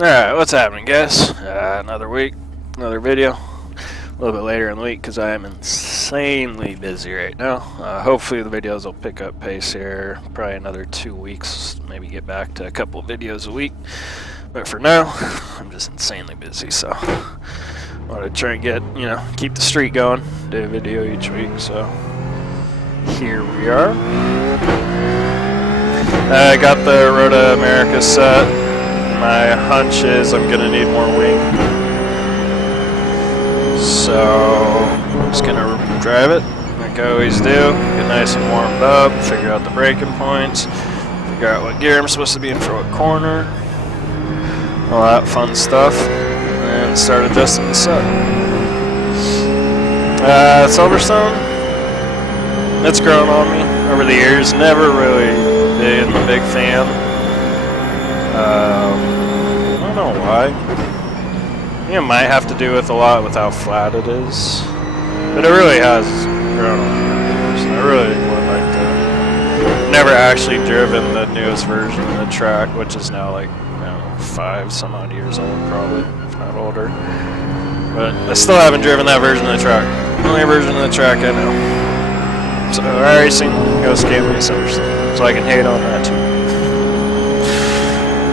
Alright, what's happening, guys? Another week, another video. A little bit later in the week because I am insanely busy right now. Hopefully the videos will pick up pace here. Probably another 2 weeks, maybe get back to a couple videos a week. But for now, I'm just insanely busy, so I want to try and get, keep the streak going, do a video each week, so here we are. I got the Road to America set. My hunch is I'm gonna need more wing, so I'm just gonna drive it like I always do, get nice and warmed up, figure out the braking points, figure out what gear I'm supposed to be in for what corner, all that fun stuff, and start adjusting the set. Silverstone, it's grown on me over the years, never really been a big fan. I don't know why. I think it might have to do with a lot with how flat it is, but it really has grown on me. I really would like to. I've never actually driven the newest version of the track, which is now like, I don't know, 5 some odd years old probably, if not older. But I still haven't driven that version of the track. Only version of the track I know. So iRacing, go skate me Silverstone, so I can hate on that too.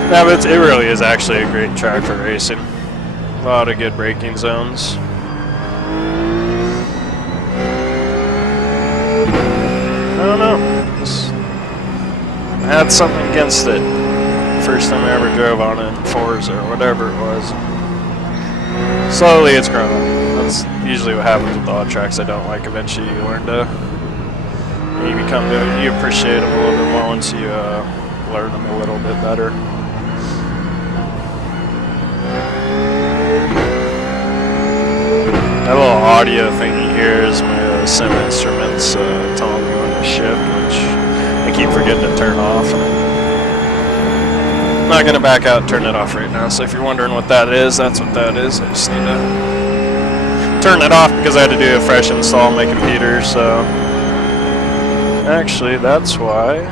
No, but it really is actually a great track for racing. A lot of good braking zones. I don't know. I had something against it. First time I ever drove on it in Forza or whatever it was. Slowly it's grown on me. That's usually what happens with all tracks I don't like. Eventually you learn to, you appreciate them a little bit more once you learn them a little bit better. That little audio thing you hear is my sim instruments telling me when to shift, which I keep forgetting to turn off. I'm not going to back out and turn it off right now, so if you're wondering what that is, that's what that is. I just need to turn it off because I had to do a fresh install on my computer, so actually that's why.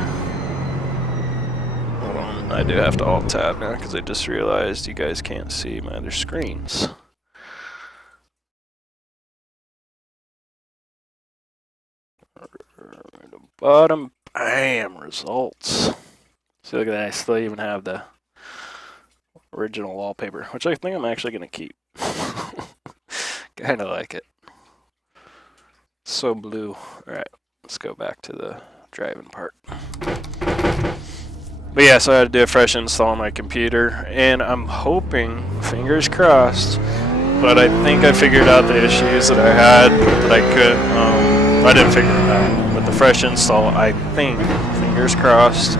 Hold on, I do have to Alt-Tab now because I just realized you guys can't see my other screens. Bottom, bam, results. See, look at that, I still even have the original wallpaper, which I think I'm actually going to keep. Kind of like it. So blue. Alright, let's go back to the driving part. But yeah, so I had to do a fresh install on my computer, and I'm hoping, fingers crossed, but I think I figured out the issues that I had that I could, I didn't figure it out. The fresh install, I think, fingers crossed,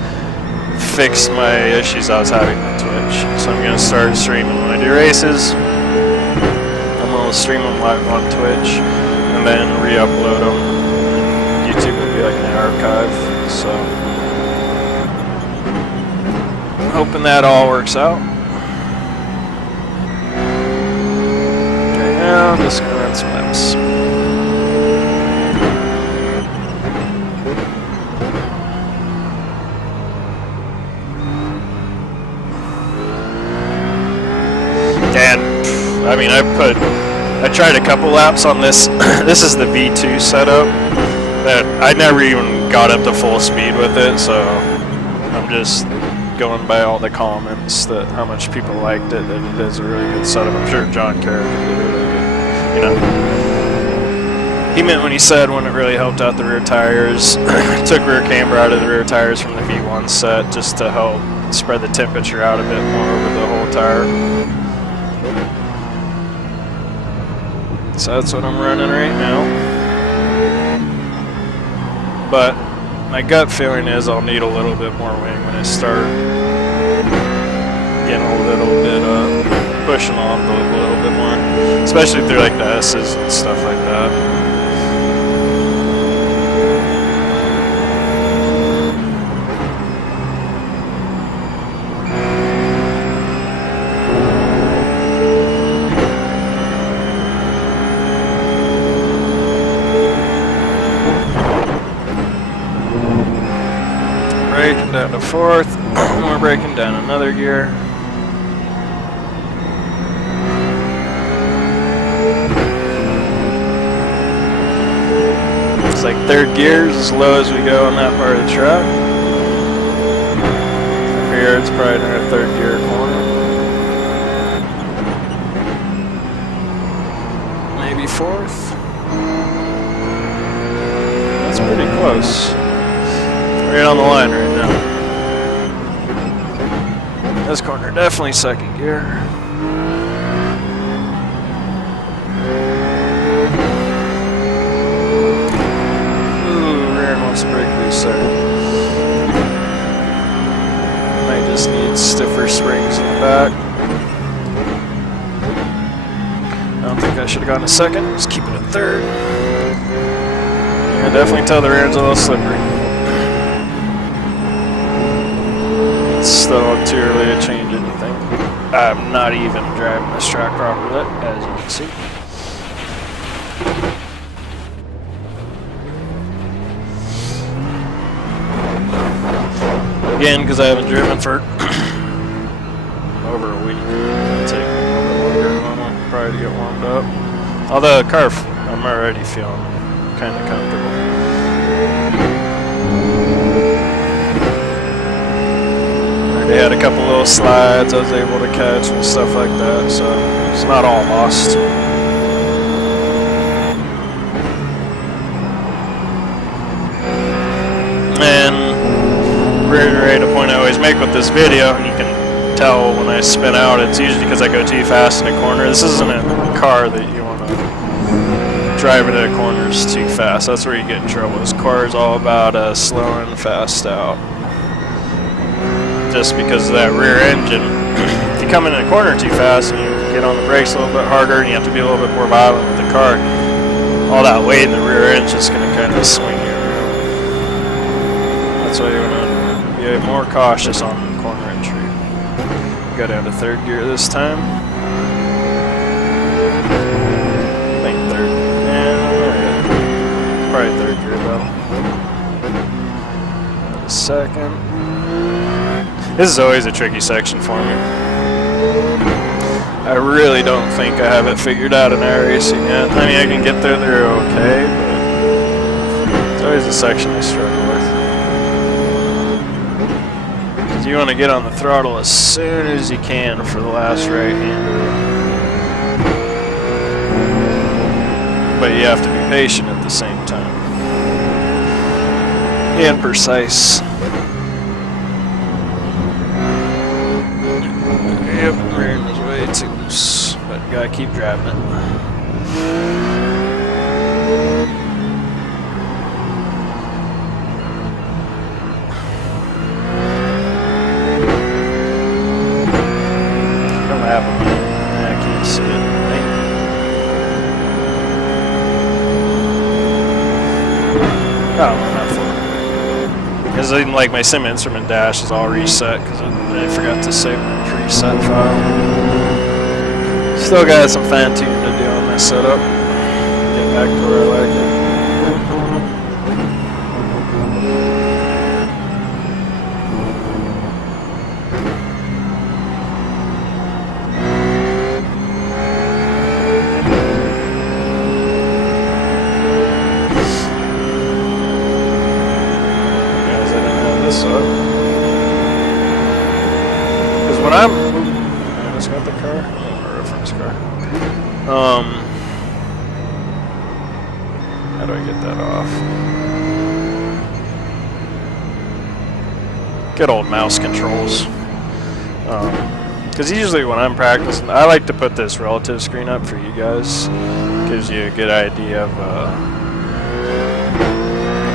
fixed my issues I was having with Twitch. So I'm going to start streaming when I do races. I'm going to stream them live on Twitch and then re-upload them. YouTube will be like an archive. So I'm hoping that all works out. Right now, I'm just going to run some laps. I mean, I tried a couple laps on this. This is the V2 setup. That I never even got up to full speed with it, so I'm just going by all the comments that how much people liked it. That it is a really good setup. I'm sure John Carrick did really good. He meant when he said when it really helped out the rear tires. Took rear camber out of the rear tires from the V1 set just to help spread the temperature out a bit more over the whole tire. So that's what I'm running right now. But my gut feeling is I'll need a little bit more wing when I start getting a little bit, pushing on a little bit more. Especially through like the S's and stuff like that. Braking down to 4th, we're braking down another gear. third gear is as low as we go on that part of the track. Up here it's probably in our third gear corner. Maybe fourth. That's pretty close. Right on the line right now. This corner definitely second gear. Brake loose there. Might just need stiffer springs in the back. I don't think I should have gone a second. Just keep it a third. Yeah, definitely tell the rear end's a little slippery. It's still too early to change anything. I'm not even driving this track properly, as you can see. Again, because I haven't driven for over a week. It'll take a little bit longer than normal, probably to get warmed up. Although the car, I'm already feeling kind of comfortable. Already had a couple little slides I was able to catch and stuff like that, so it's not all lost. Reiterate a point I always make with this video, and you can tell when I spin out, it's usually because I go too fast in a corner. This isn't a car that you want to drive into corners too fast. That's where you get in trouble. This car is all about slowing fast out. Just because of that rear engine. If you come in a corner too fast and you get on the brakes a little bit harder and you have to be a little bit more violent with the car, all that weight in the rear end is just going to kind of swing you around. That's why you want to be more cautious on corner entry. Go down to third gear this time. I think third. Yeah, probably third gear though. A second. This is always a tricky section for me. I really don't think I have it figured out in iRacing yet. I mean, I can get there, they're okay, but it's always a section I struggle with. You want to get on the throttle as soon as you can for the last right-hander. But you have to be patient at the same time. And precise. Yep, rear end is way too loose. But you gotta keep driving it. I can't see it. Oh, not far. Because like my sim instrument dash is all reset because I forgot to save my preset file. Still got some fine tuning to do on my setup. Get back to where I like it. Because when I'm... I just got the car? Oh, reference car. How do I get that off? Good old mouse controls. Because usually when I'm practicing, I like to put this relative screen up for you guys. Gives you a good idea of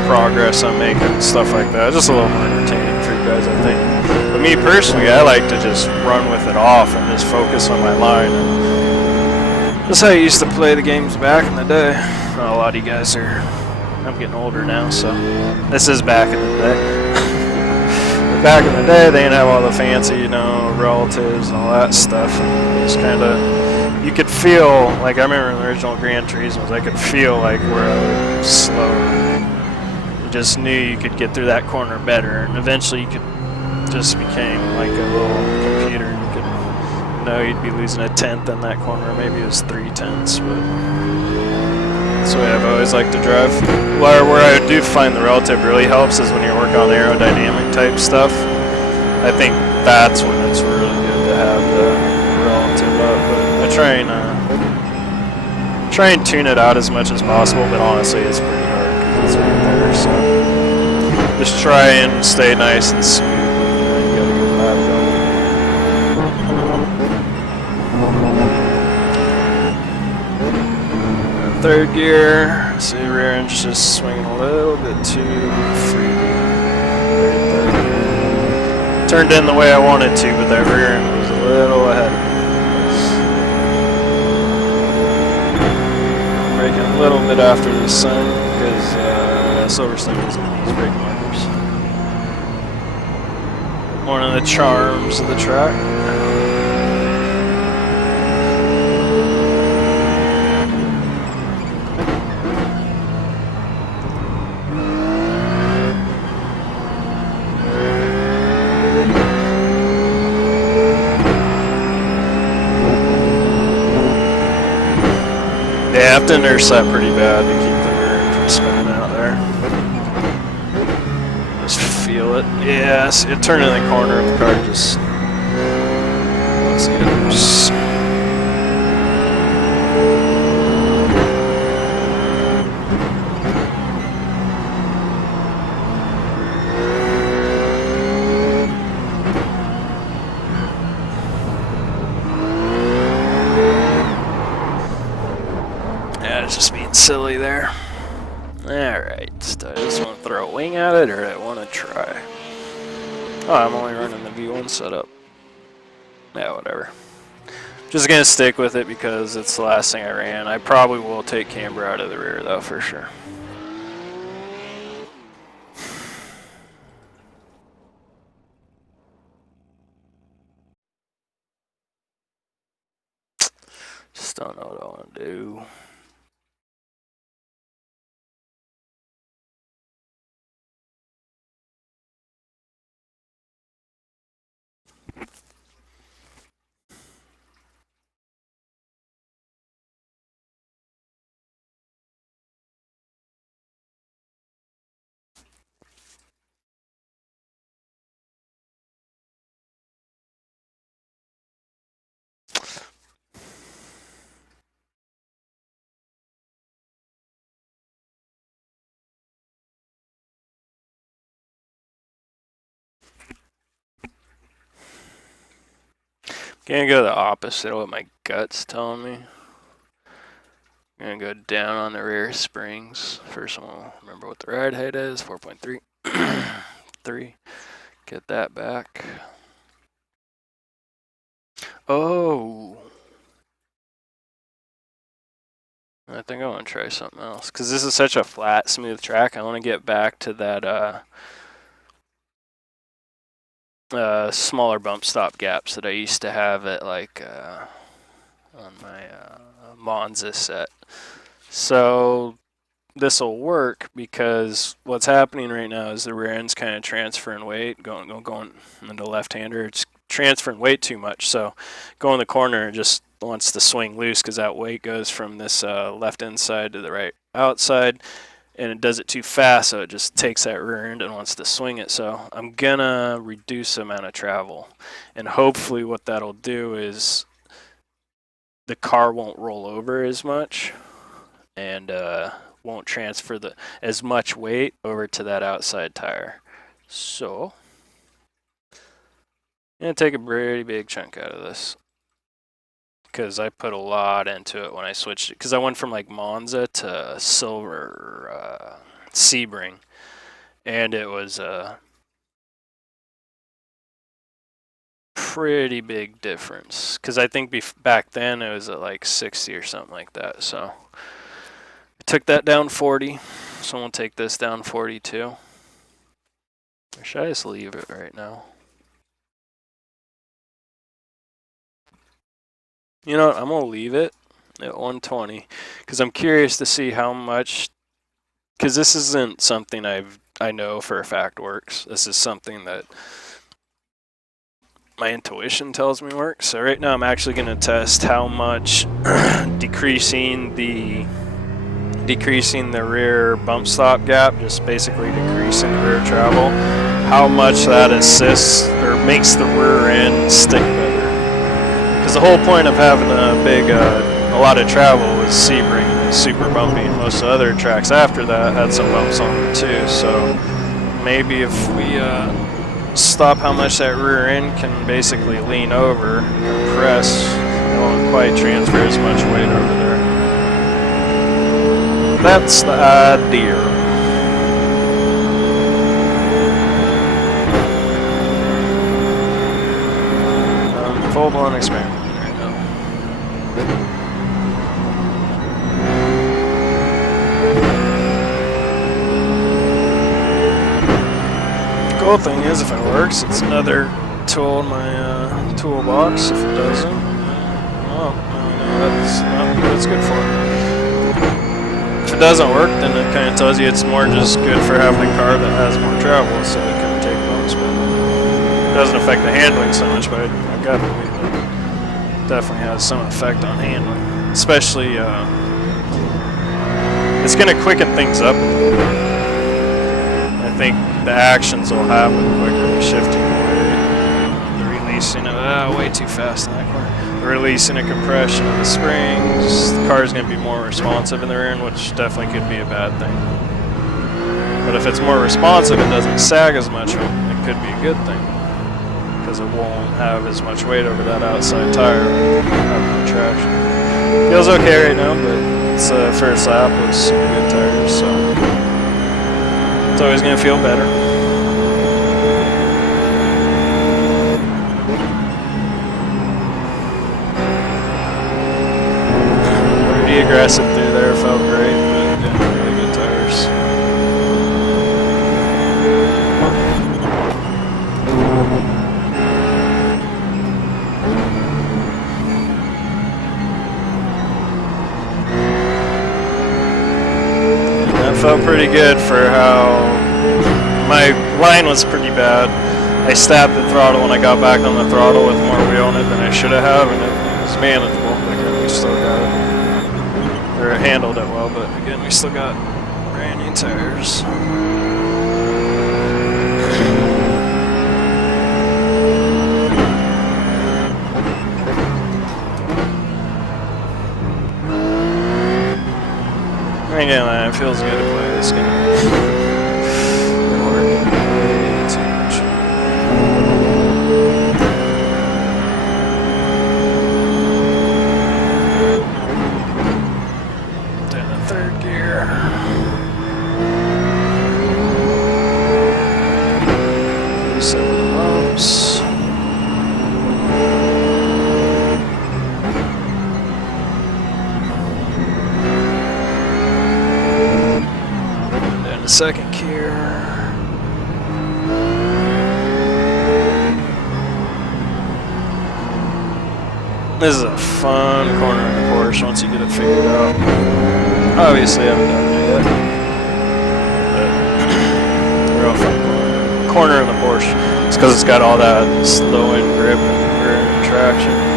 progress I'm making and stuff like that. Just a little more entertaining for you guys, I think. But me personally, I like to just run with it off and just focus on my line. And that's how I used to play the games back in the day. Well, a lot of you guys are... I'm getting older now, so... This is back in the day. Back in the day, they didn't have all the fancy, you know, relatives and all that stuff. And just kind of... You could feel... Like, I remember in the original Gran Turismos, I could feel, like, where I was slower. Just knew you could get through that corner better, and eventually you could just became like a little computer. You could know you'd be losing a tenth in that corner, maybe it was 3/10, but That's the way I've always liked to drive. Where I do find the relative really helps is when you're working on aerodynamic type stuff. I think that's when it's really good to have the relative up. But I try and tune it out as much as possible, but honestly it's pretty hard because it's right there. So just try and stay nice and smooth. You gotta get that going. Third gear, see the rear end's just swinging a little bit too free. Turned in the way I wanted to, but that rear end was a little ahead. Braking a little bit after the sun because Silverstone is on these brake markers. One of the charms of the track. Yeah, I have to nurse that pretty bad to keep the rear end from spinning out there. Just feel it. Yeah, see it turning the corner and the car just wants to get loose. Just being silly there. Alright, do I just want to throw a wing at it or do I want to try? Oh, I'm only running the V1 setup. Yeah, whatever. Just gonna stick with it because it's the last thing I ran. I probably will take camber out of the rear though, for sure. Just don't know what I want to do. Gonna go the opposite of what my gut's telling me. Gonna go down on the rear springs. First one, we'll remember what the ride height is, 4.3. 3. Get that back. Oh. I think I want to try something else. Because this is such a flat, smooth track. I want to get back to that smaller bump stop gaps that I used to have at like on my Monza set. So this will work because what's happening right now is the rear end's kind of transferring weight, going into left-hander. It's transferring weight too much, so going the corner it just wants to swing loose because that weight goes from this left inside to the right outside, and it does it too fast, so it just takes that rear end and wants to swing it. So I'm gonna reduce the amount of travel, and hopefully what that'll do is the car won't roll over as much and won't transfer as much weight over to that outside tire. So I'm gonna take a pretty big chunk out of this because I put a lot into it when I switched it, because I went from like Monza to Silver Sebring, and it was a pretty big difference because I think back then it was at like 60 or something like that. So I took that down 40, so we'll take this down 40 too. Or should I just leave it right now? You know what, I'm going to leave it at 120 because I'm curious to see how much, because this isn't something I know for a fact works. This is something that my intuition tells me works. So right now I'm actually going to test how much decreasing the decreasing the rear bump stop gap, just basically decreasing the rear travel, how much that assists or makes the rear end stick better. Because the whole point of having a lot of travel was Sebring and super bumpy, and most of the other tracks after that had some bumps on them too. So maybe if we stop how much that rear end can basically lean over and press, it won't quite transfer as much weight over there. That's the idea. Full-blown experiment right now. Cool thing is, if it works, it's another tool in my toolbox. If it doesn't, well, no, that's good for it. If it doesn't work, then it kind of tells you it's more just good for having a car that has more travel, so it can take bumps. But it doesn't affect the handling so much, but I gotta believe it definitely has some effect on handling. Especially, it's gonna quicken things up. I think the actions will happen quicker, the shifting away, the releasing of way too fast in that corner. The releasing and compression of the springs. The car's going to be more responsive in the rear end, which definitely could be a bad thing. But if it's more responsive and doesn't sag as much, it could be a good thing, because it won't have as much weight over that outside tire. Have no traction. Feels okay right now, but it's the first lap with some good tires, so it's always going to feel better. Pretty aggressive through there, felt great, but yeah, really good tires. That felt pretty good for how my line was pretty bad. I stabbed the throttle when I got back on the throttle with more wheel on it than I should have, and it was manageable. Again, we still got it. Or it handled it well, but again, we still got brand new tires. Again, it feels good to play this game. Second gear. This is a fun corner in the Porsche once you get it figured out. Obviously, I haven't done it yet. But real fun corner in the Porsche. It's because it's got all that slow end grip and rear end traction.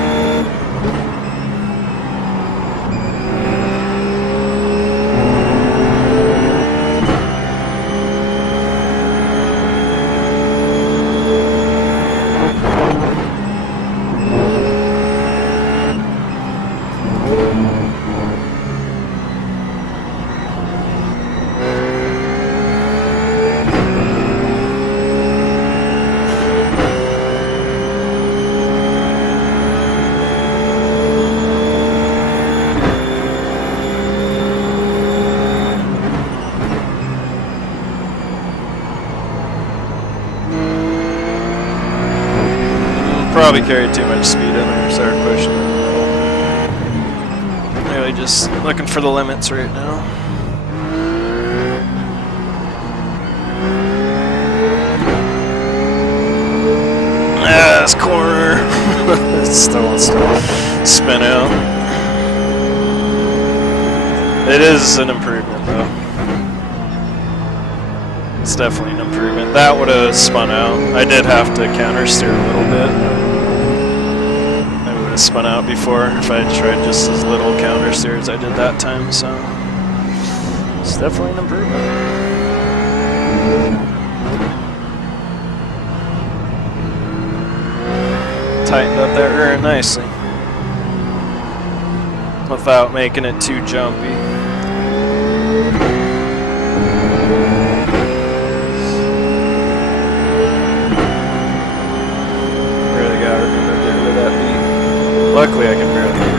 Probably carried too much speed in there, started pushing it. Really just looking for the limits right now. Ah, this corner. It still wants to spin out. It is an improvement though. It's definitely an improvement. That would have spun out. I did have to counter steer a little bit. I would have spun out before if I had tried just as little counter steer as I did that time, so It's definitely an improvement. Tightened up that rear nicely without making it too jumpy. Really gotta remember to get rid of that beat. Luckily, I can barely hear it.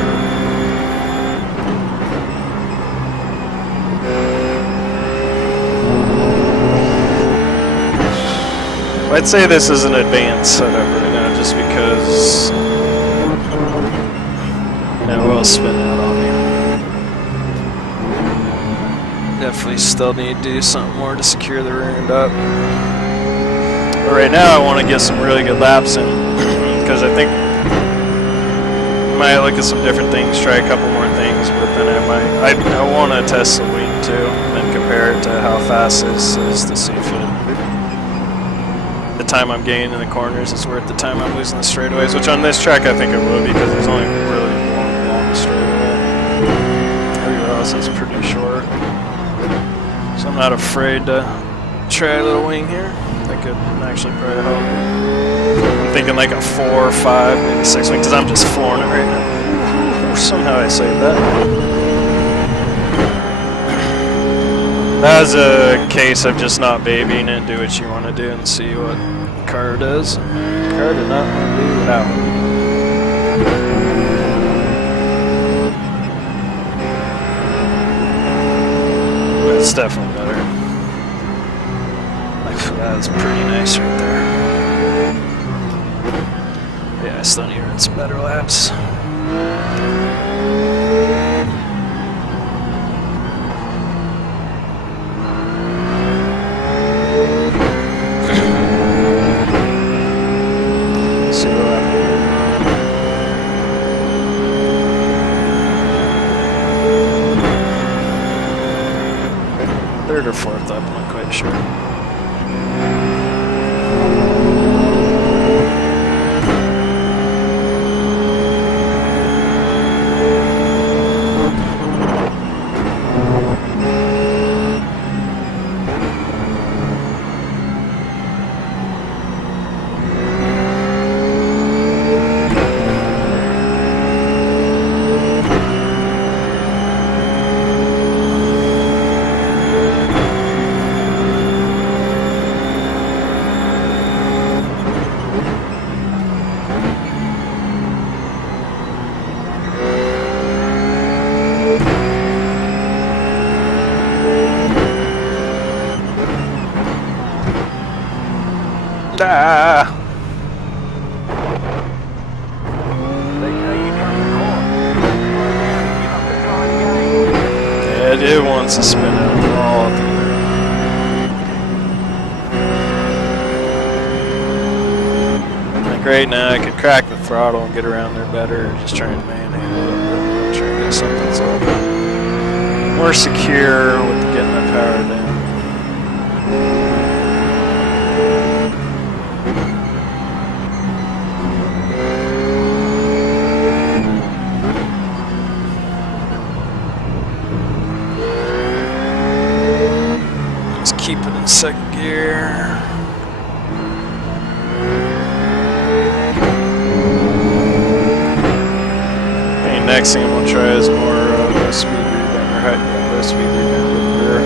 I'd say this is an advanced setup right now, just because it will spin out on me. Definitely still need to do something more to secure the rear end up. But right now I want to get some really good laps in, because I think I might look at some different things, try a couple more things, but then I want to test the wing too, and compare it to how fast this is to see if the time I'm gaining in the corners is worth the time I'm losing the straightaways, which on this track I think it will, because there's only really long straightaway. Everywhere else is pretty short. So I'm not afraid to try a little wing here. I think it actually probably help me. I'm thinking like a 4 or 5, maybe 6 wing, because I'm just flooring it right now. Somehow I saved that. That was a case of just not babying it, do what you want to do and see what the car does. The car did not want to do without me. But it's definitely better. That was pretty nice right there. Yeah, I still need to run some better laps. Third or fourth up, I'm not quite sure. Ah. Yeah, it wants to spin out the wall. Like right now, I could crack the throttle and get around there better, just trying to manhandle it, try and get something that's a little bit more secure with getting the power down. Keep it in second gear. Okay, next thing I'm going to try is more low speed rebound, or low speed rebound with the rear.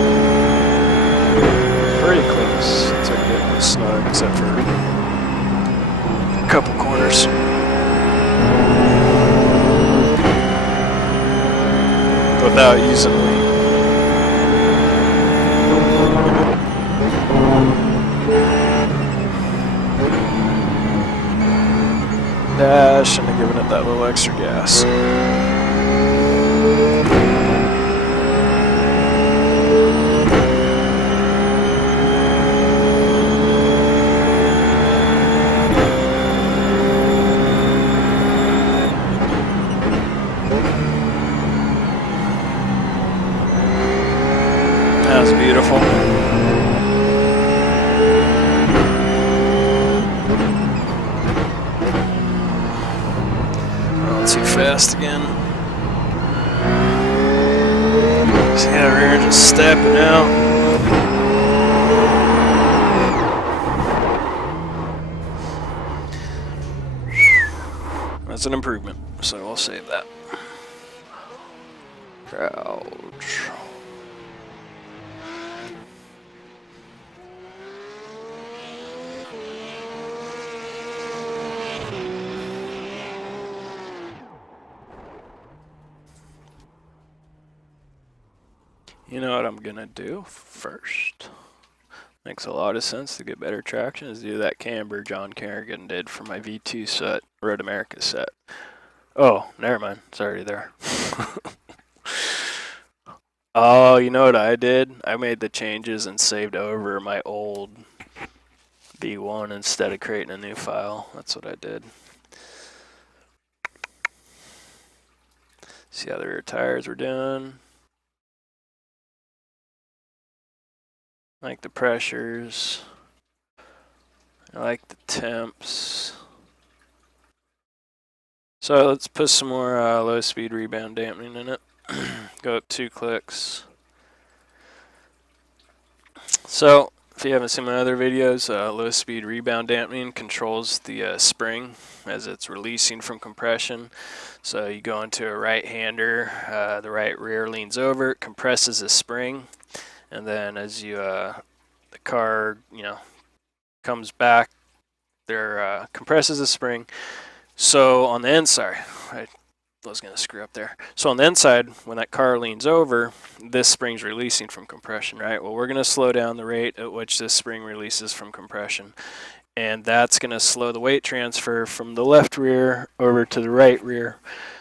Pretty close to getting snug, except for a couple corners. Without using wing. Dash and giving it that little extra gas. That was beautiful. Too fast again. See that rear just stepping out. That's an improvement, so I'll save that. Crouch. You know what I'm gonna do first? Makes a lot of sense to get better traction is do that camber John Kerrigan did for my V2 set, Road America set. Oh, never mind. It's already there. Oh, you know what I did? I made the changes and saved over my old V1 instead of creating a new file. That's what I did. See how the rear tires were doing. I like the pressures. I like the temps. So let's put some more low speed rebound dampening in it. Go up 2 clicks. So if you haven't seen my other videos, low speed rebound dampening controls the spring as it's releasing from compression. So you go into a right-hander, the right rear leans over, it compresses the spring, and then as you the car comes back, there compresses the spring. So on the inside, I was going to screw up there. So on the inside, when that car leans over, this spring's releasing from compression, right? Well, we're going to slow down the rate at which this spring releases from compression. And that's going to slow the weight transfer from the left rear over to the right rear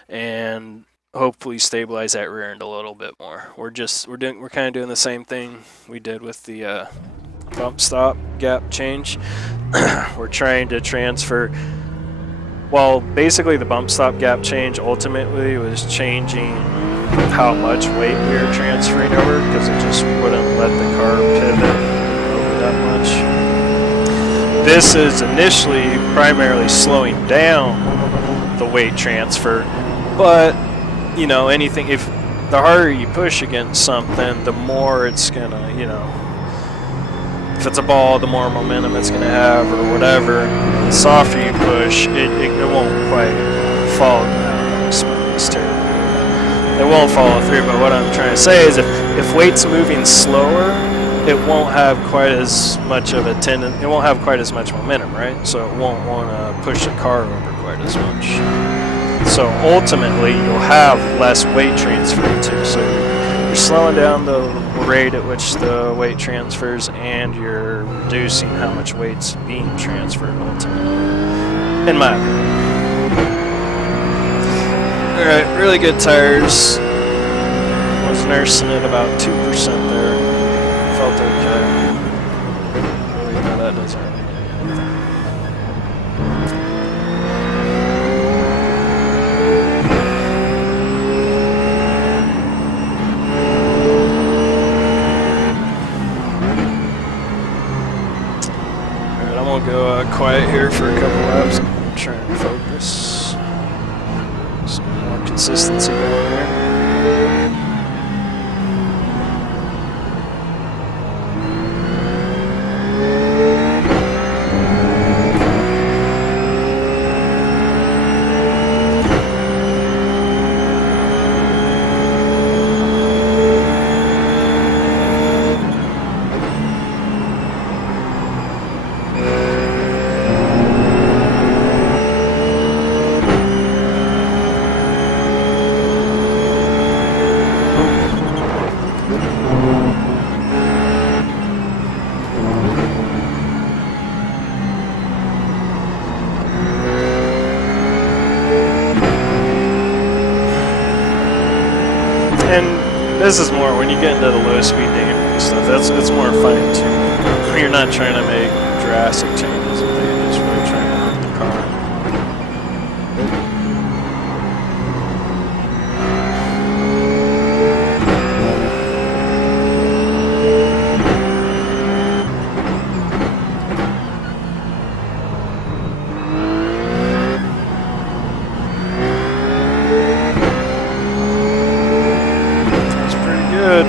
and hopefully stabilize that rear end a little bit more. We're kind of doing the same thing we did with the bump stop gap change. We're trying to transfer. Well, basically the bump stop gap change ultimately was changing how much weight we were transferring over because it just wouldn't let the car pivot over that much. This is initially primarily slowing down the weight transfer, but anything, if the harder you push against something, the more it's gonna, if it's a ball, the more momentum it's going to have or whatever. The softer you push, it won't quite follow through. It's terrible. It won't follow through, but what I'm trying to say is if weight's moving slower, it won't have quite as much of a tendency, it won't have quite as much momentum, right? So it won't want to push the car over quite as much. So ultimately, you'll have less weight transfer too. So you're slowing down the rate at which the weight transfers, and you're reducing how much weight's being transferred ultimately, in my opinion. Alright, really good tires. Was nursing at about 2% there. Felt okay. Really, no, that doesn't really do anything. Go quiet here for a couple laps. I'm trying to focus. Some more consistency going there. This is more when you get into the low speed damping stuff. It's more fine tuned. You're not trying to make drastic changes. You're just really trying to hurt the car. Good.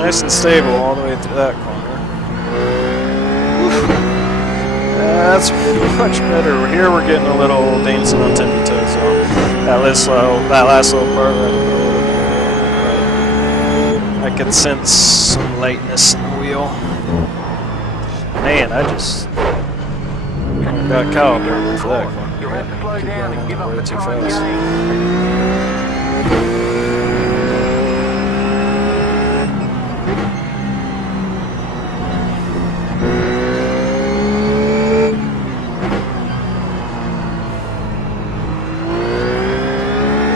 Nice and stable all the way through that corner. That's much better. Here we're getting a little dancing on tippy toes. So that last little part right there. I could sense some lightness in the wheel. Man, I just got cowed earlier for that corner. You'll have to slow down and give up the too time fast.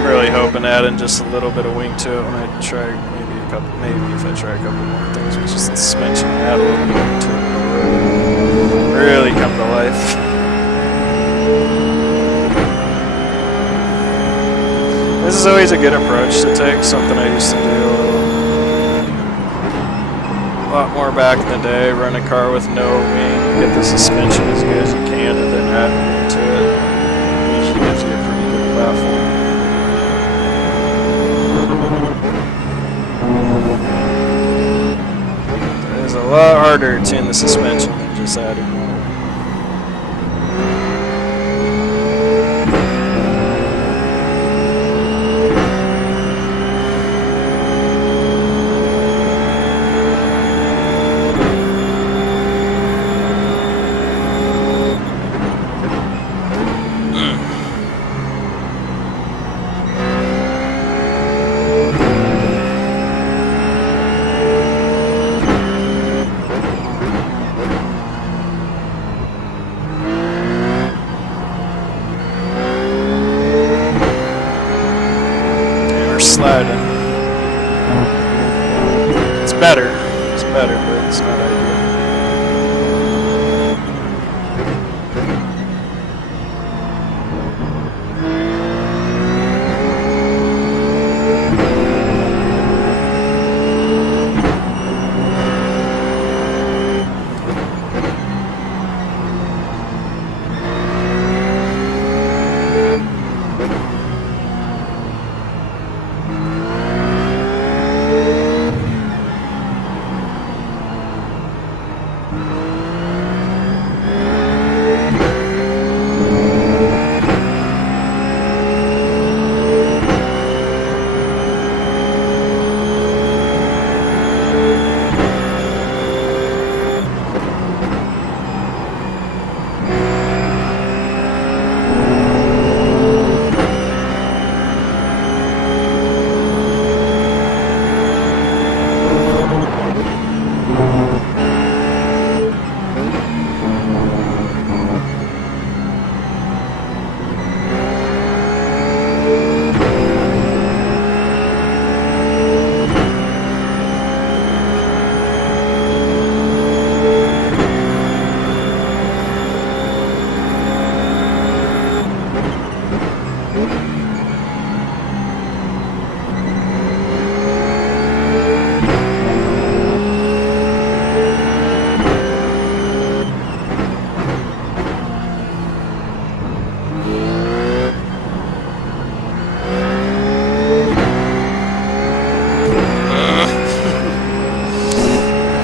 Really hoping adding just a little bit of wing to it when I try maybe if I try a couple more things with just the suspension, add a little bit of wing to it, it'll really come to life. This is always a good approach to take, something I used to do a lot more back in the day, run a car with no wing, get the suspension as good as you can, and then add wing to it. Usually gives you a pretty good platform. It's a lot harder to tune the suspension than just adding more. Sliding. It's better, but it's not ideal.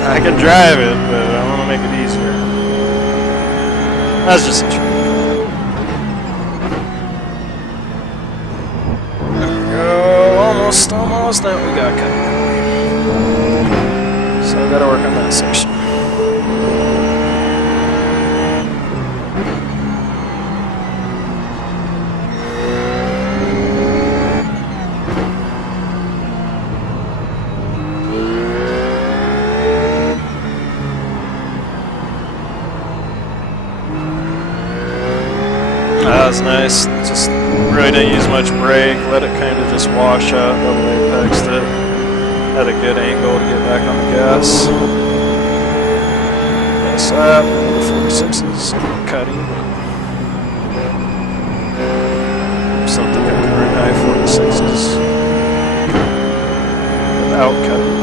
I can drive it, but I want to make it easier. That's just a trick. There we go. Almost. Now we got cut. So I gotta work on that section. That was nice. Just really didn't use much brake. Let it kind of just wash out. Double apexed it. Had a good angle to get back on the gas. Nice lap. The 46s. Cutting. Something that can run high 46s without cutting.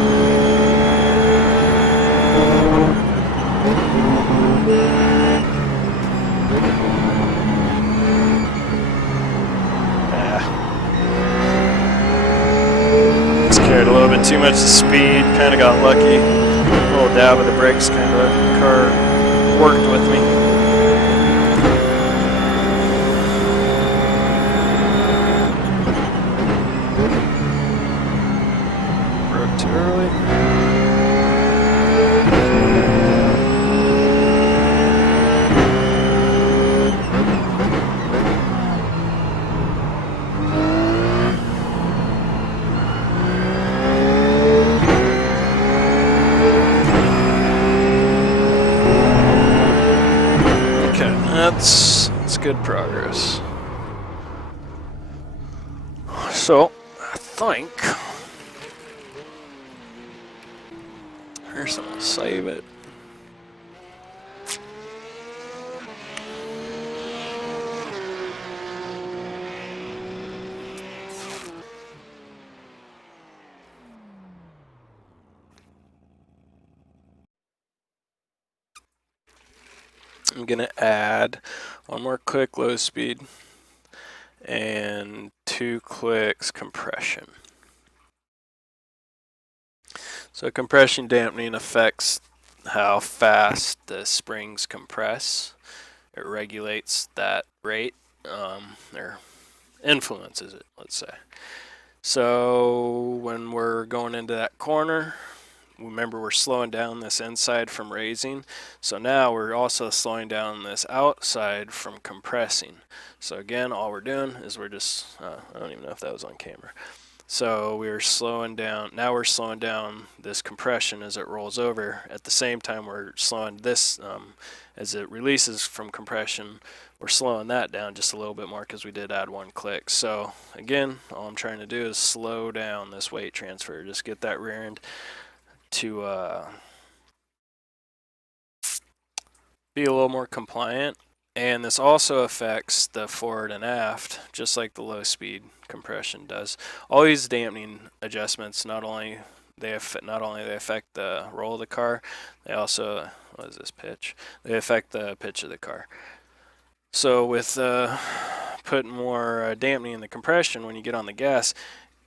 Carried a little bit too much speed, kind of got lucky. A little dab of the brakes, kind of the car worked with me. Broke too early. That's good progress. So, I think here's gonna save it. I'm gonna add one more click low speed and 2 clicks compression. So compression dampening affects how fast the springs compress. It regulates that rate, or influences it, let's say. So when we're going into that corner, remember we're slowing down this inside from raising, so now we're also slowing down this outside from compressing. So again, all we're doing is we're just, I don't even know if that was on camera. So we're slowing down, now we're slowing down this compression as it rolls over. At the same time we're slowing this, as it releases from compression, we're slowing that down just a little bit more because we did add 1 click. So again, all I'm trying to do is slow down this weight transfer, just get that rear end to be a little more compliant. And this also affects the forward and aft, just like the low speed compression does. All these dampening adjustments, not only they affect the roll of the car, they also, what is this, pitch? They affect the pitch of the car. So with putting more dampening in the compression, when you get on the gas,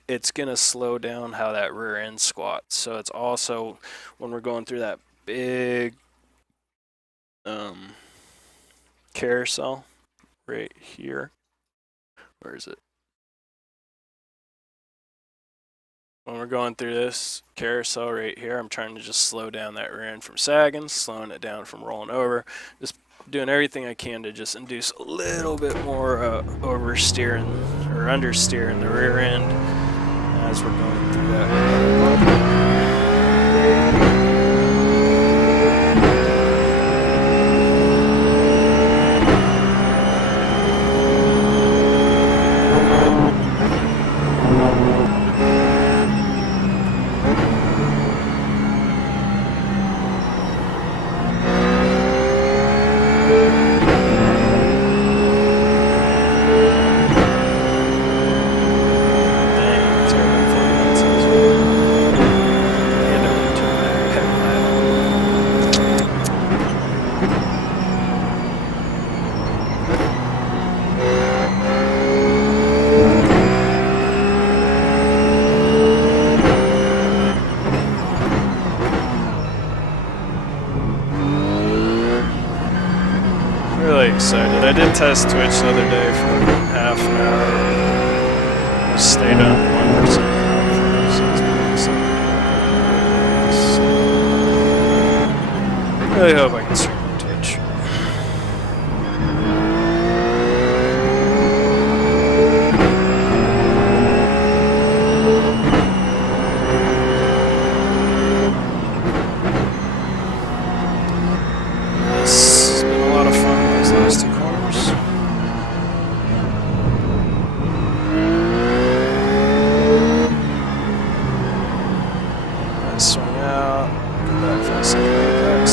it's going to slow down how that rear end squats. So it's also, when we're going through that big carousel right here, where is it? When we're going through this carousel right here, I'm trying to just slow down that rear end from sagging, slowing it down from rolling over, just doing everything I can to just induce a little bit more oversteering or understeer in the rear end as we're going through that. Excited. I did test Twitch the other day for like half an hour. Just stayed on 1%. So it's pretty exciting. Really hope I can stream on Twitch. Last 2 corners. Nice swing out. Go back for the second apex.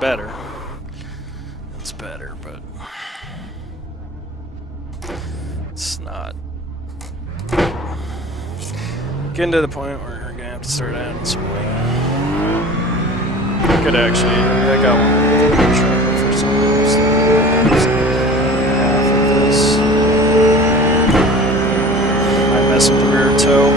better. It's better, but it's not. Getting to the point where we're gonna have to start adding some weight. I could actually, I got one for some half of this. Might mess with the rear toe.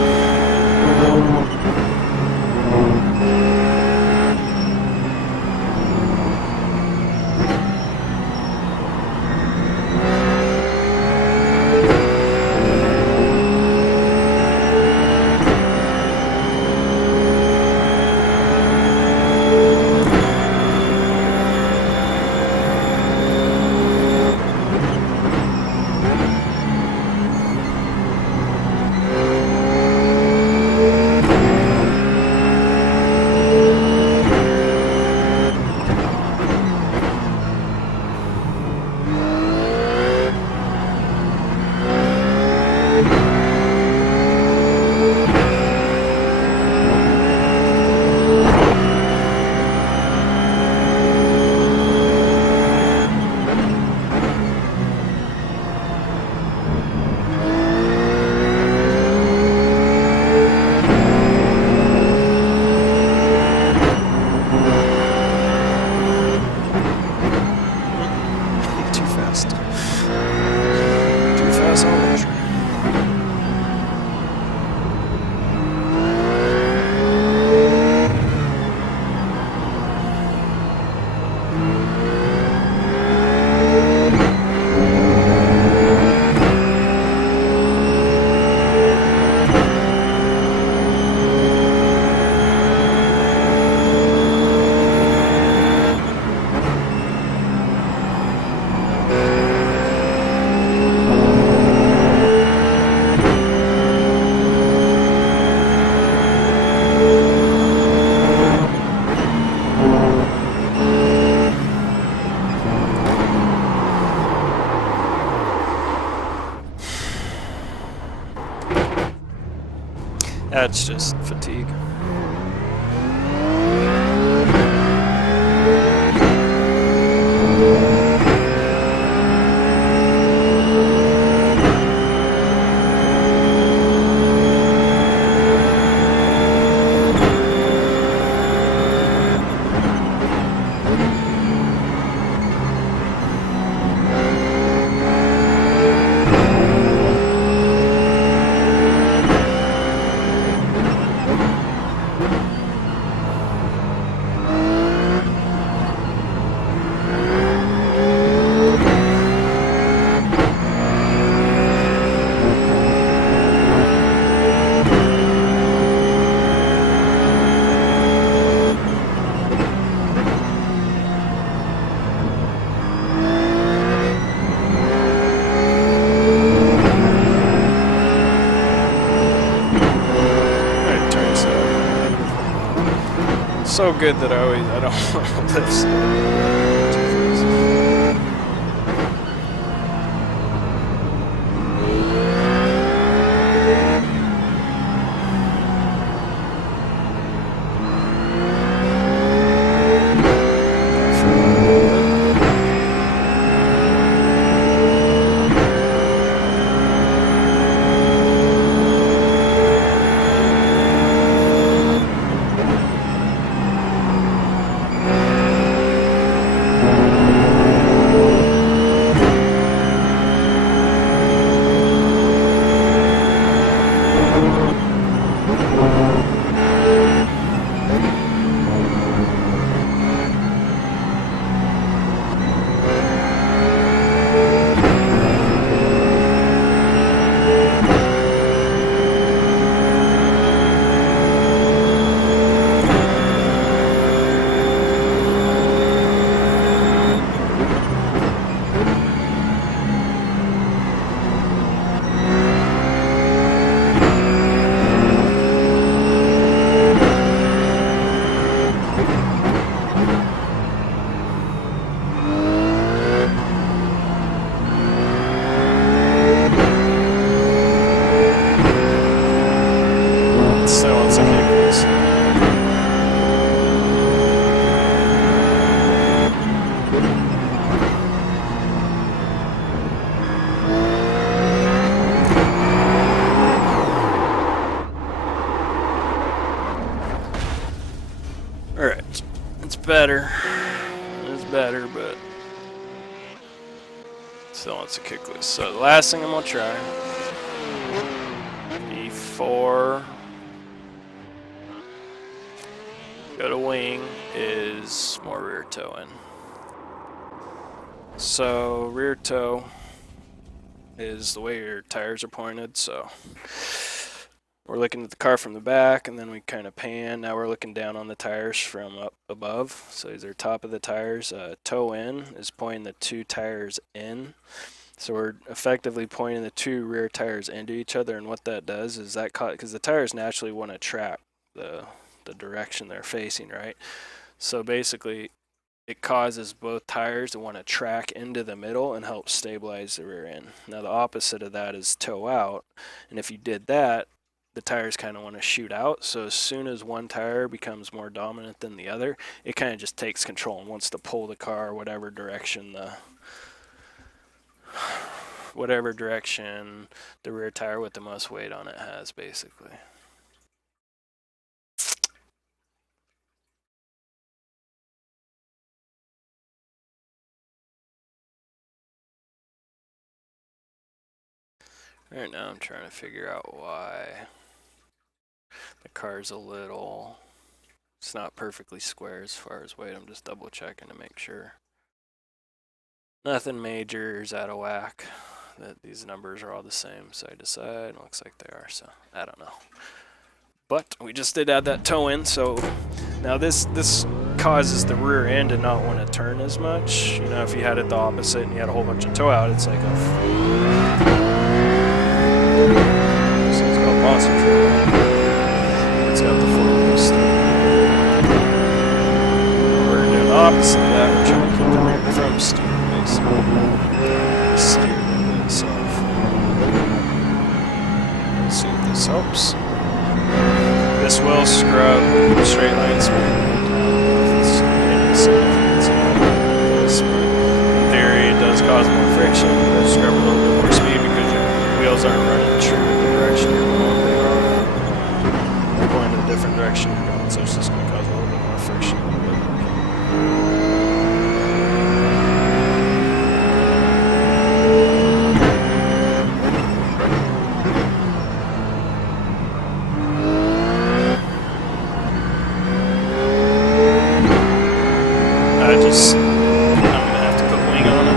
That's just fatigue. So good that I don't want to lift too fast. Alright, it's better. It's better, but still wants to kick loose. So the last thing I'm going to try, before go to wing, is more rear toe in. So rear toe is the way your tires are pointed, so we're looking at the car from the back, and then we kind of pan. Now we're looking down on the tires from up above. So these are top of the tires. Toe in is pointing the 2 tires in. So we're effectively pointing the 2 rear tires into each other, and what that does is that, because the tires naturally want to track the direction they're facing, right? So basically, it causes both tires to want to track into the middle and help stabilize the rear end. Now the opposite of that is toe out, and if you did that, the tires kind of want to shoot out. So as soon as one tire becomes more dominant than the other, it kind of just takes control and wants to pull the car whatever direction the rear tire with the most weight on it has, basically. Right now I'm trying to figure out why the car's a little, it's not perfectly square as far as weight. I'm just double checking to make sure nothing major is out of whack, that these numbers are all the same side to side. Looks like they are, so I don't know. But we just did add that toe in, so now this causes the rear end to not want to turn as much. You know, if you had it the opposite and you had a whole bunch of toe out, it's like so it's got monster truck. It's got the 4-wheel steer. We're doing the opposite of that. We're trying to keep the rear from steer, basically. Steer itself. Let's see if this helps. This will scrub straight line speed. If it's any significance in this, but in theory, it does cause more friction. It does scrub a little bit more speed because your wheels aren't running true to the direction you're going. They're going in a different direction you're going, so it's just going to cause a little bit more friction. I'm gonna have to put wing on it.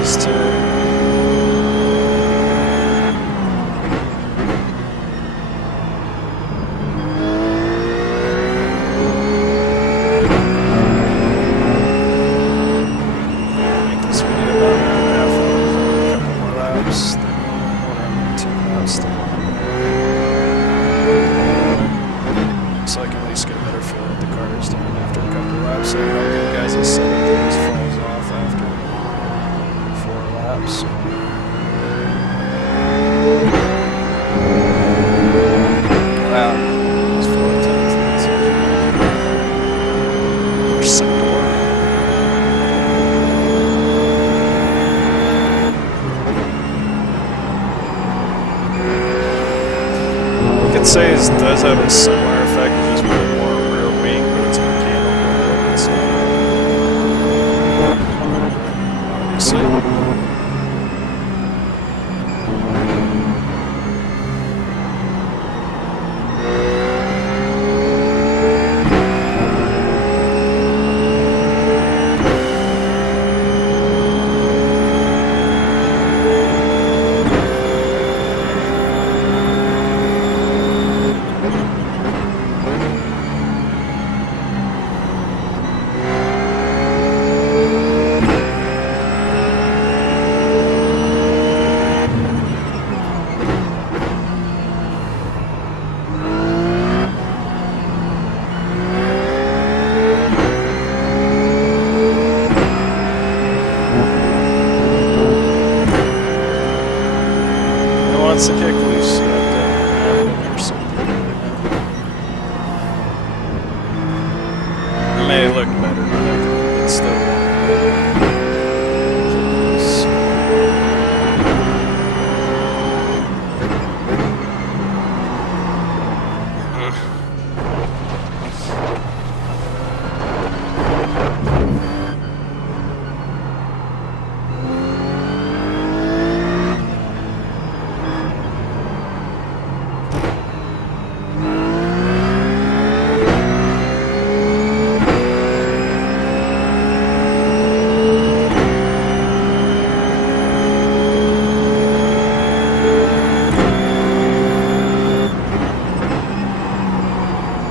Just to make this video about an hour and a half, a couple more laps, then around 2 laps. So I can at least get a better feel what the car is doing after a couple laps. So I hope you guys will set up that this falls off after 4 laps. Wow, it's 4 times the sector. I could say it does have a similar effect, just put more rear wing, but it's mechanical. So obviously.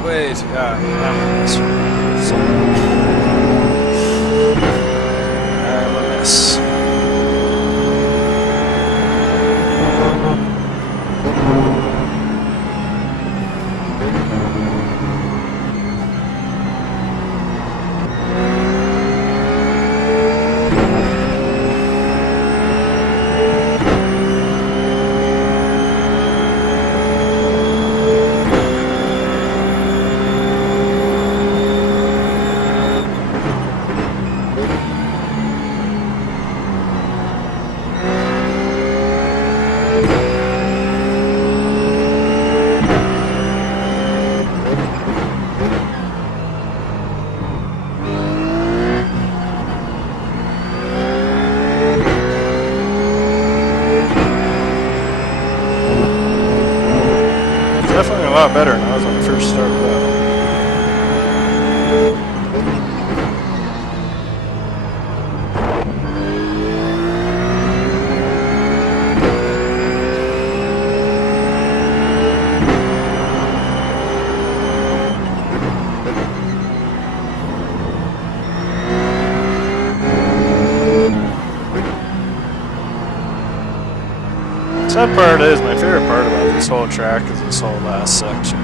way too high. I'm a mess. Definitely a lot better than I was when I first started out. Sad part is, my favorite part about this whole track is this whole last section.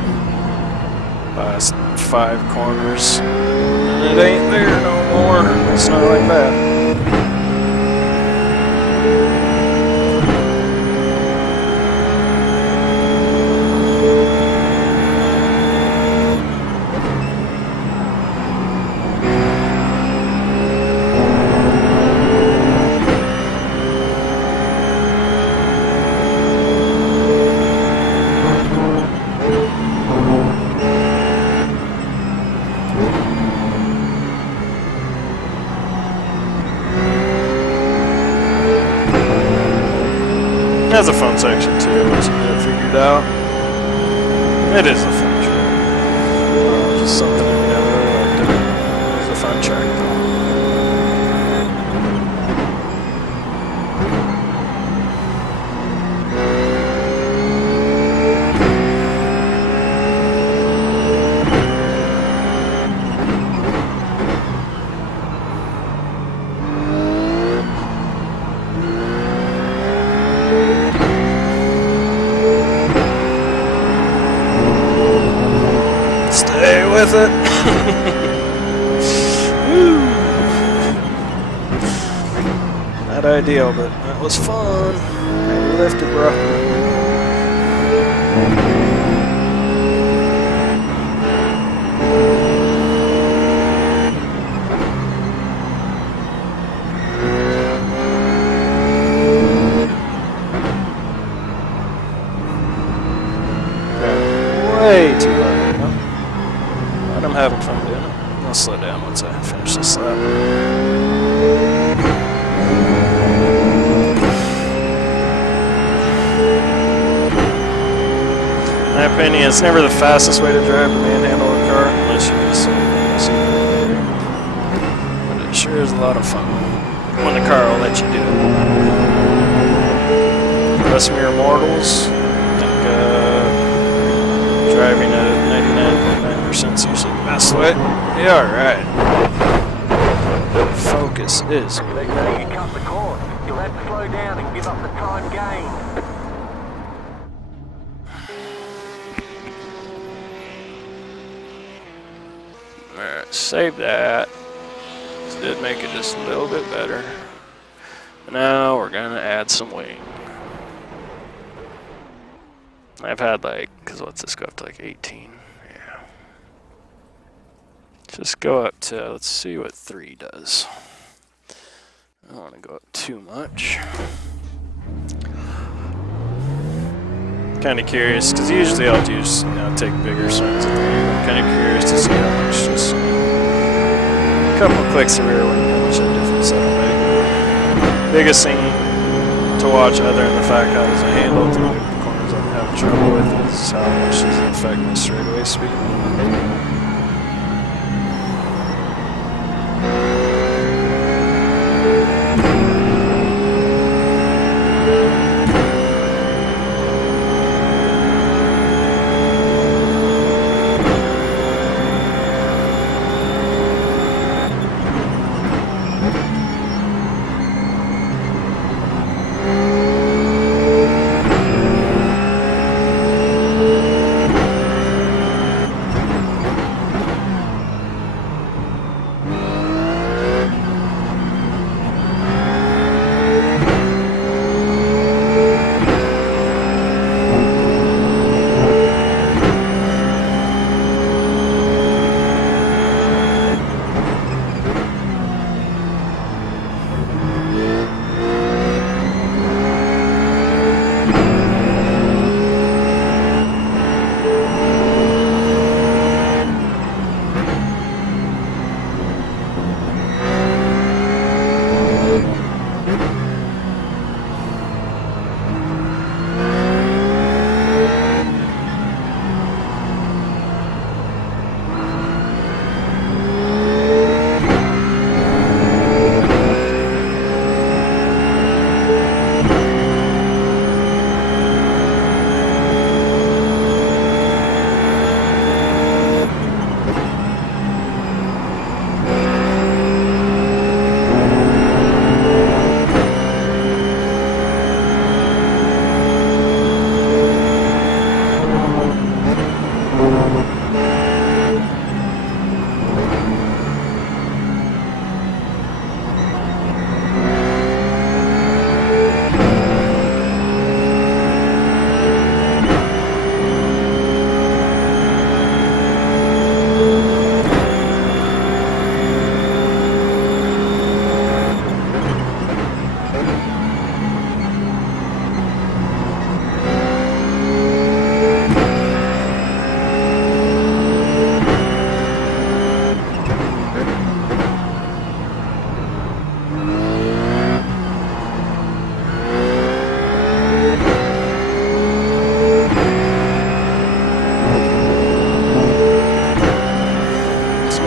Last 5 corners. And it ain't there no more. It's not like that. It has a fun section too, once you get it figured out. It is a fun track. Just something I never really liked it. It was a fun track though. Stay with it. Woo. Not ideal, but that was fun. Maybe lifted, bro. Way too high. I'm having fun doing it. I'll slow down once I finish this lap. In my opinion, it's never the fastest way to drive to manhandle a car unless you just but it sure is a lot of fun when the car will let you do it. The rest of your mortals, I think driving at 99.9% is usually the best way. Yeah, alright. Focus is They say you cut the cord. You'll have to slow down and give up the time gained. Alright, save that. This did make it just a little bit better. Now we're gonna add some wing. I've had like, cause what's this go up to like 18? Yeah. Just go up to, let's see what 3 does. I don't want to go up too much. Kind of curious, because usually I'll just take bigger swings at the end. I'm kind of curious to see how much just a couple clicks of rear wing, how much that difference that'll make. Biggest thing to watch, other than the fact how does it handle the corners I'm having trouble with, is how much does it affect my straightaway speed.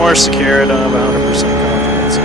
more secure. I don't have 100% confidence.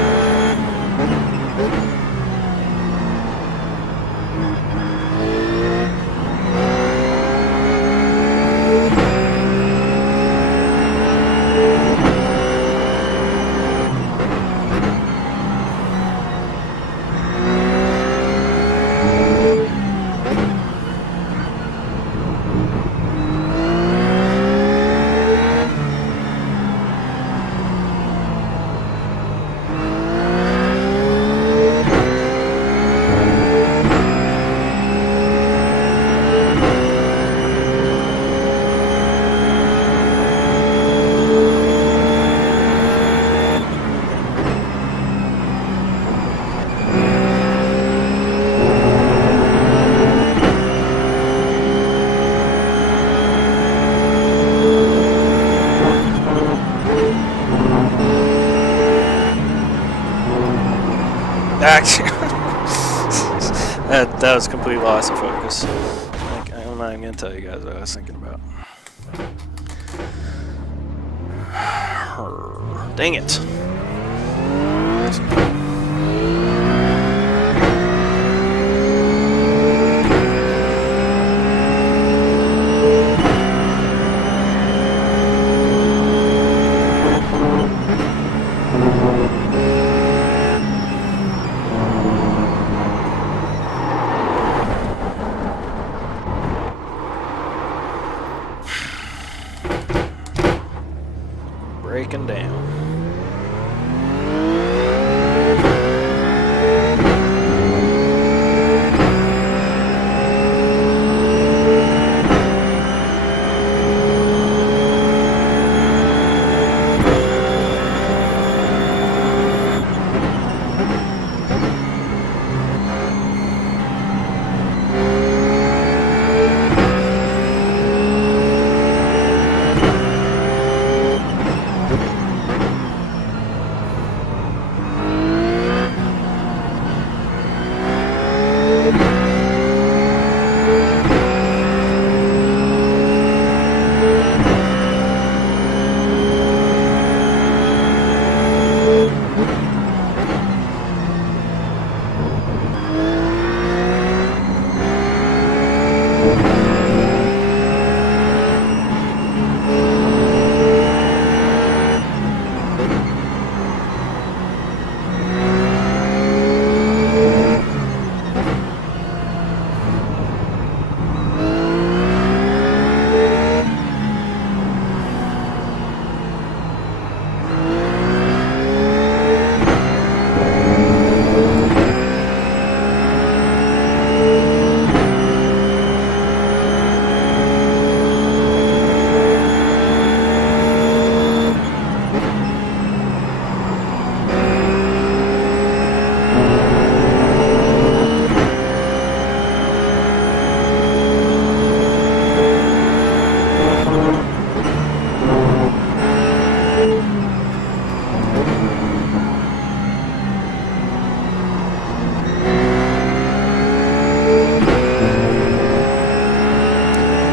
That was complete loss of focus. Like, I'm not even gonna tell you guys what I was thinking about. Dang it. Breaking down.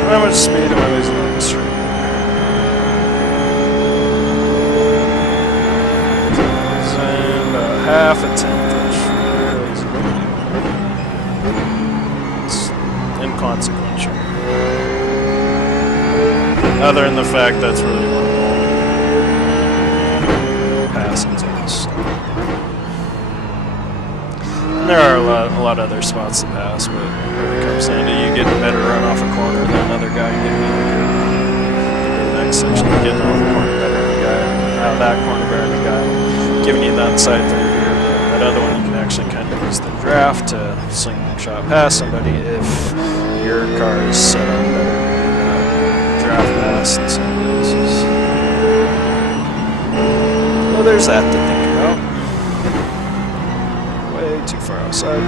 How much speed am I losing on this street? And half a tenth, which really isn't really. It's inconsequential. Other than the fact that's really one of the passings in this. And there are a lot of other spots to pass, but when it comes down to you getting a better run off a corner than another guy getting the next section, getting off a corner better than the guy, out of that corner better than the guy, giving you that inside third here. That other one you can actually kind of use the draft to sling shot past somebody if your car is set up better draft pass than somebody else's. Well, there's that to think about. Way too far outside.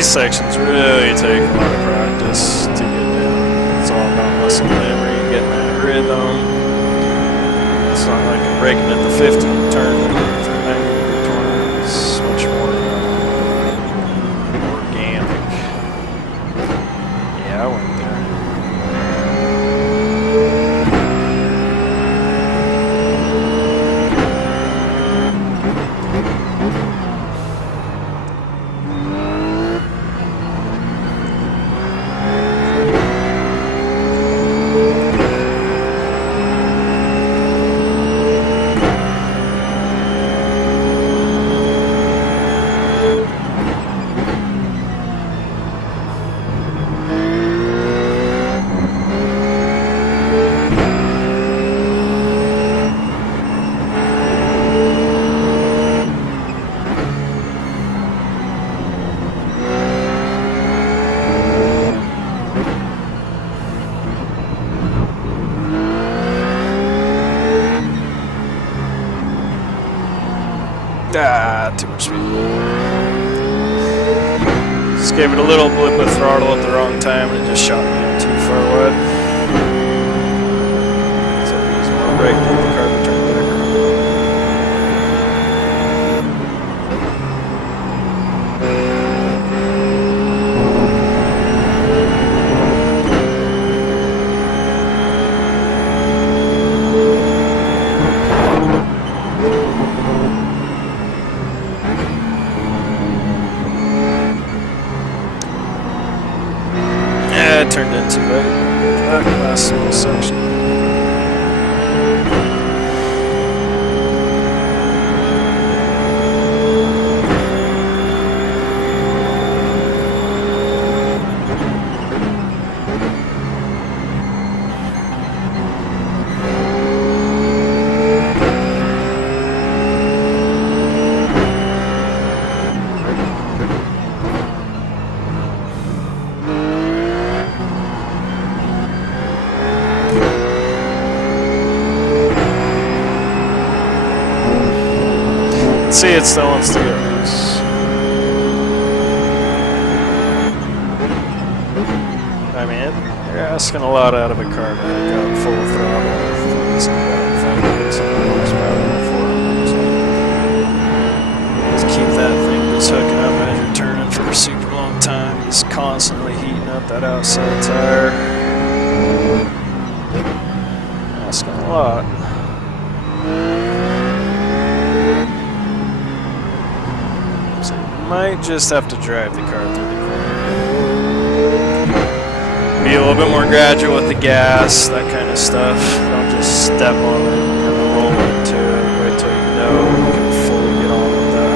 These sections really take a lot of practice to get down. It's all about muscle memory and getting that rhythm. It's not like I'm braking at the 15th turn for 90-degree turn. It's much more organic. Yeah, I went there. Ah, too much speed. Just gave it a little blip of throttle at the wrong time and it just shot me in too far wide. So I used more brake to get the car to turn back around. Yeah, it turned into that last little section. See, it still wants to get loose. I mean, you're asking a lot out of a car to go full throttle. It's about 5 horsepower, 400. Just keep that thing just hooking up as you're turning for a super long time. Just constantly heating up that outside tire. Asking a lot. Might just have to drive the car through the corner. Be a little bit more gradual with the gas, that kind of stuff. Don't just step on it and roll into it. Wait till you know you can fully get on with that.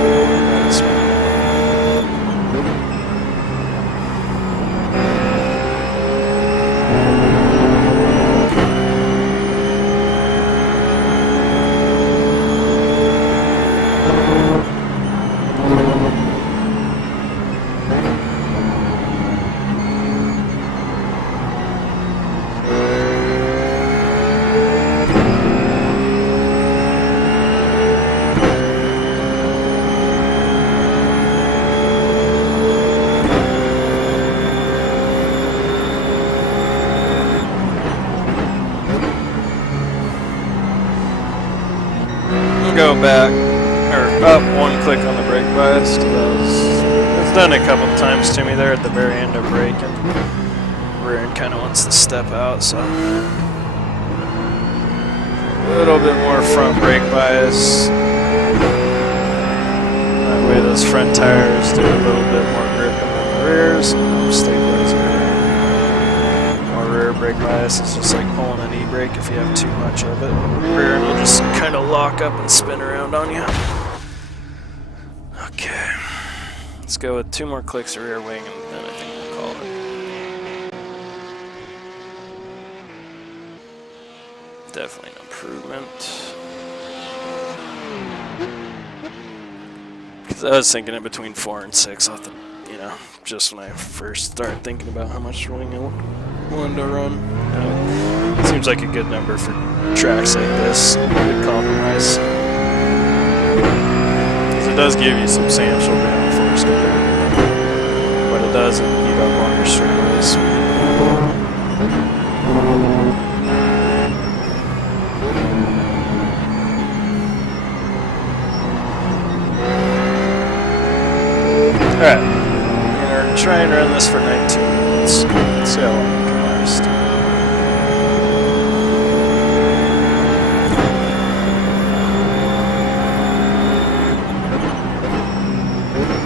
Go back, or up one click on the brake bias, because it's done a couple of times to me there at the very end of braking. Rear end kind of wants to step out, so a little bit more front brake bias. That way those front tires do a little bit more grip on the rears, and I'm stabilizing. More rear brake bias is just like pulling an e-brake if you have too much of it. Rear end will just kind of lock up and spin around on you. Okay, let's go with 2 more clicks of rear wing and then I think we'll call it. Definitely an improvement. Because I was thinking in between 4 and 6 off the, just when I first started thinking about how much wing I wanted to run. Seems like a good number for tracks like this. Good compromise. Because it does give you substantial downforce compared to what doesn't eat up on your straightaway speed. Alright, we're trying to run this for 19 minutes. Let's see how long it can last.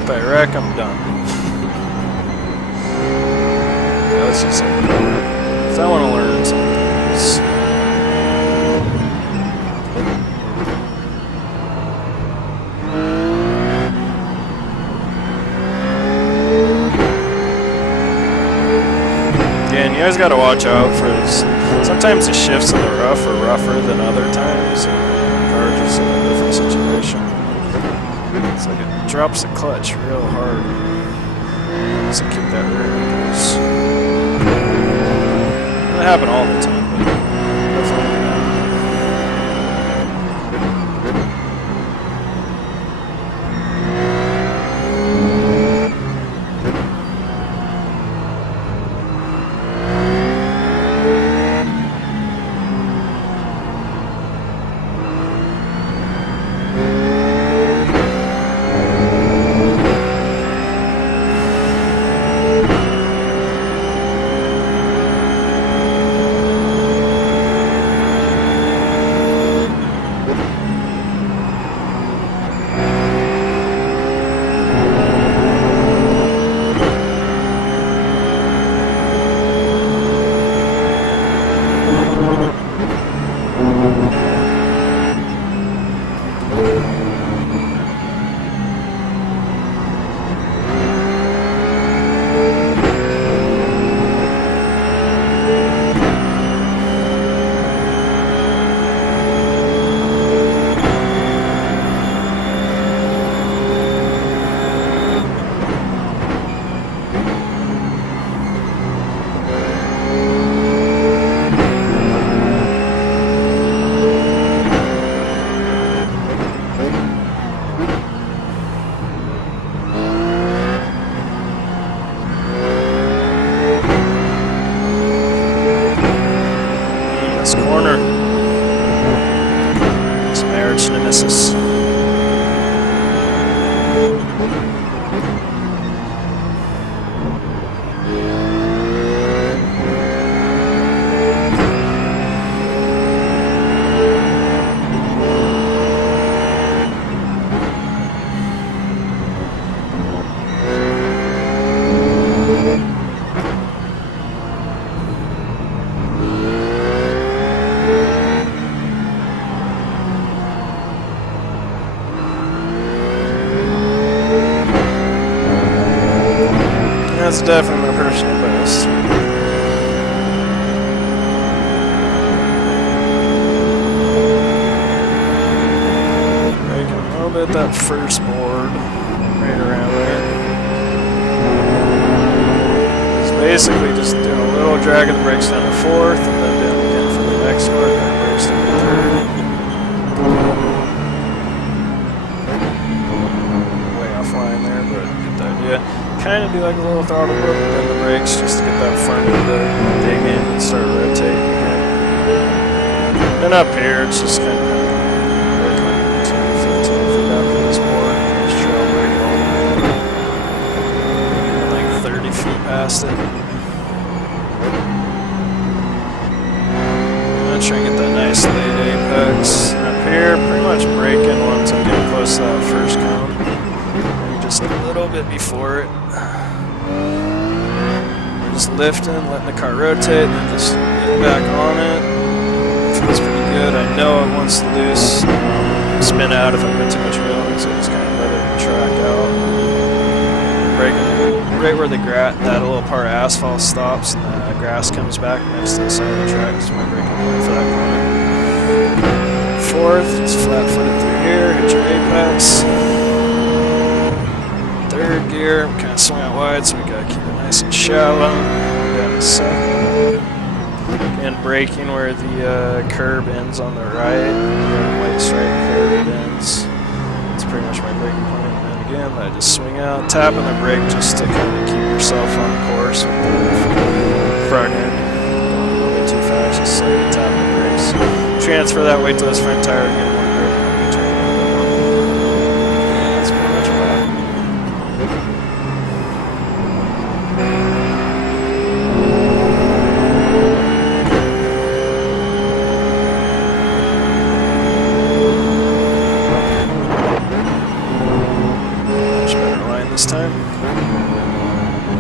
If I wreck, I'm done. Yeah, let's just say, because I want to learn some things. Again, you guys got to watch out for this. Sometimes the shifts in the rough are rougher than other times, and the car just in a different situation. It's like it drops the clutch real hard. Once it kick that rear impulse. Doesn't happen all the time, but definitely not. That's definitely my personal best. Braking a little bit that first board, right around there. It's basically just doing a little drag of the brakes down to fourth, and then down again for the next one, and then brakes down to third. Way offline there, but get the idea. Kind of do like a little throttle whip and then the brakes just to get that front end to dig in and start rotating again. Then up here, it's just kind of like 10, 15 feet after this board. Just trail braking all the way. And like 30 feet past it. I'm gonna try and get that nice late apex. And up here, pretty much braking once I'm getting close to that first cone. Just a little bit before it. We're just lifting, letting the car rotate, and then just getting back on it. It feels pretty good. I know it wants to loose, spin out if I put too much wheeling, so just kind of let it track out. Braking right where the that little part of asphalt stops, and the grass comes back next to the side of the track. So my braking point for that corner. Fourth, just flat-footed through here, hit your apex. Third gear, I'm kind of swing out wide, so we gotta keep it nice and shallow. Down to second. And braking where the curb ends on the right, the white stripe curb ends. It's pretty much my braking point. And then again, I just swing out, tapping the brake just to kind of keep yourself on course with the front end. Going a little bit too fast, just slightly tapping the brakes. Transfer that weight to this front tire, get more grip, and turn it around. And that's pretty much about it. This time.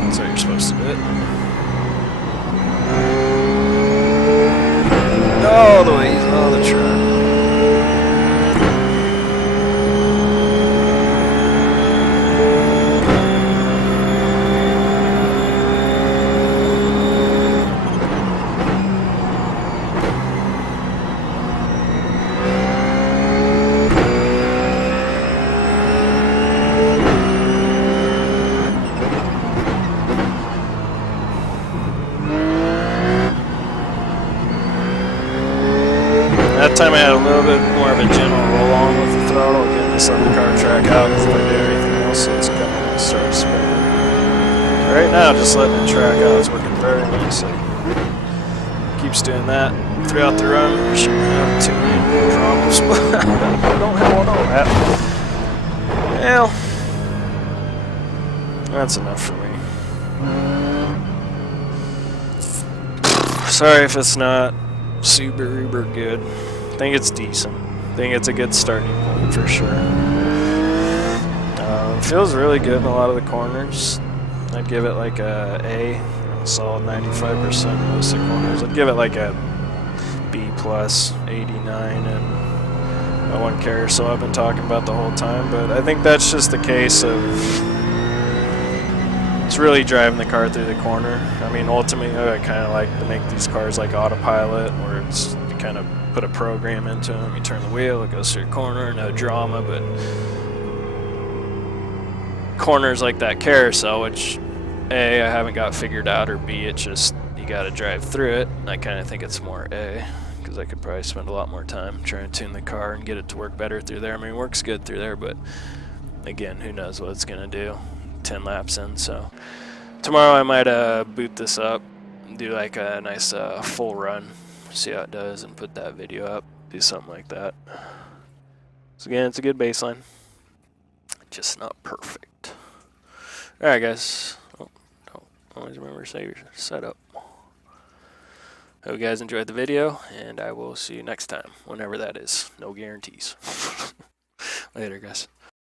That's how you're supposed to do it. All the way using all the truck. That time I had a little bit more of a gentle roll on with the throttle, getting this undercar track out, because if I do anything else, it's going to start spinning. So right now, just letting it track out, it's working very nicely. Keeps doing that throughout the run. Shouldn't have too many problems. Don't have one on that. Well, that's enough for me. Sorry if it's not super uber good. I think it's decent. I think it's a good starting point for sure. It feels really good in a lot of the corners. I'd give it like a A, solid 95% most of the corners. I'd give it like a B plus, 89, and I wouldn't care. So I've been talking about the whole time, but I think that's just the case of it's really driving the car through the corner. I mean, ultimately, I kind of like to make these cars like autopilot, where it's you kind of put a program into them. You turn the wheel, it goes through the corner, no drama. But corners like that carousel, which A, I haven't got figured out, or B, it's just you got to drive through it. And I kind of think it's more A, because I could probably spend a lot more time trying to tune the car and get it to work better through there. I mean, it works good through there, but again, who knows what it's gonna do 10 laps in. So tomorrow I might boot this up, do like a nice full run, see how it does, and put that video up, do something like that. So again, it's a good baseline, just not perfect. Alright guys, don't always remember to save your setup. Hope you guys enjoyed the video, and I will see you next time, whenever that is. No guarantees. Later guys.